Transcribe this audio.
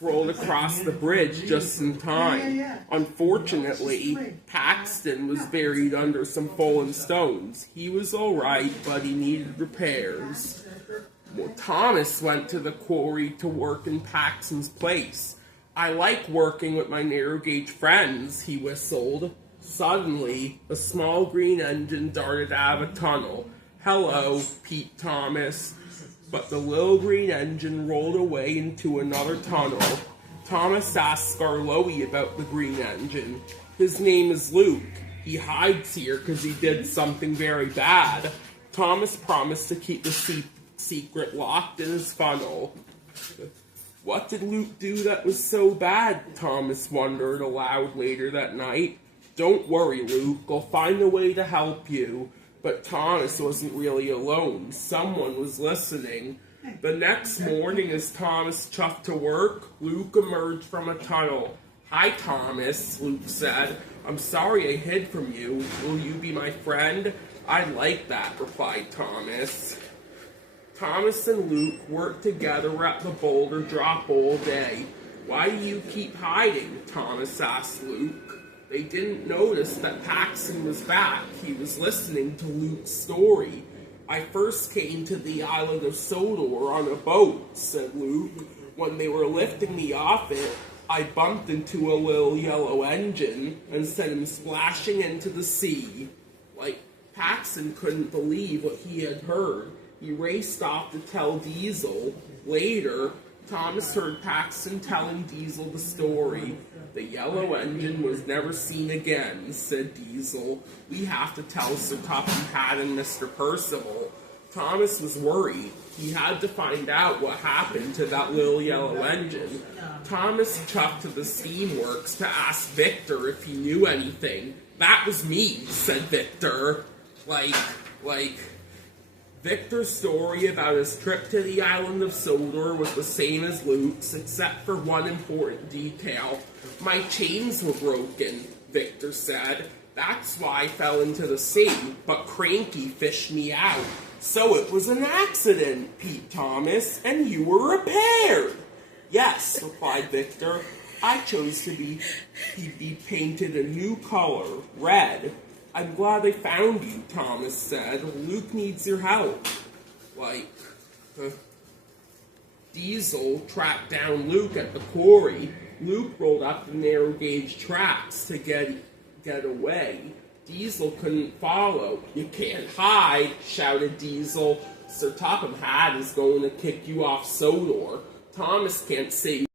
rolled across the bridge just in time. Unfortunately, Paxton was buried under some fallen stones. He was alright, but he needed repairs. Well, Thomas went to the quarry to work in Paxton's place. I like working with my narrow gauge friends, he whistled. Suddenly, a small green engine darted out of a tunnel. Hello, Pete Thomas. But the little green engine rolled away into another tunnel. Thomas asked Skarloey about the green engine. His name is Luke. He hides here because he did something very bad. Thomas promised to keep the secret locked in his funnel. What did Luke do that was so bad? Thomas wondered aloud later that night. Don't worry, Luke. I'll find a way to help you. But Thomas wasn't really alone. Someone was listening. The next morning, as Thomas chuffed to work, Luke emerged from a tunnel. Hi, Thomas, Luke said. I'm sorry I hid from you. Will you be my friend? I'd like that, replied Thomas. Thomas and Luke worked together at the boulder drop all day. Why do you keep hiding? Thomas asked Luke. They didn't notice that Paxton was back. He was listening to Luke's story. I first came to the island of Sodor on a boat, said Luke. When they were lifting me off it, I bumped into a little yellow engine and sent him splashing into the sea. Paxton couldn't believe what he had heard. He raced off to tell Diesel. Later, Thomas heard Paxton telling Diesel the story. The yellow engine was never seen again, said Diesel. We have to tell Sir Topham Hatt and Mr. Percival. Thomas was worried. He had to find out what happened to that little yellow engine. Thomas chuffed to the steamworks to ask Victor if he knew anything. That was me, said Victor. Victor's story about his trip to the island of Sodor was the same as Luke's, except for one important detail. My chains were broken, Victor said. That's why I fell into the sea, but Cranky fished me out. So it was an accident, Pete Thomas, and you were repaired. Yes, replied Victor. I chose to be painted a new color, red. I'm glad they found you, Thomas said. Luke needs your help. Diesel tracked down Luke at the quarry. Luke rolled up the narrow gauge tracks to get away. Diesel couldn't follow. You can't hide, shouted Diesel. Sir Topham Hatt is going to kick you off Sodor. Thomas can't save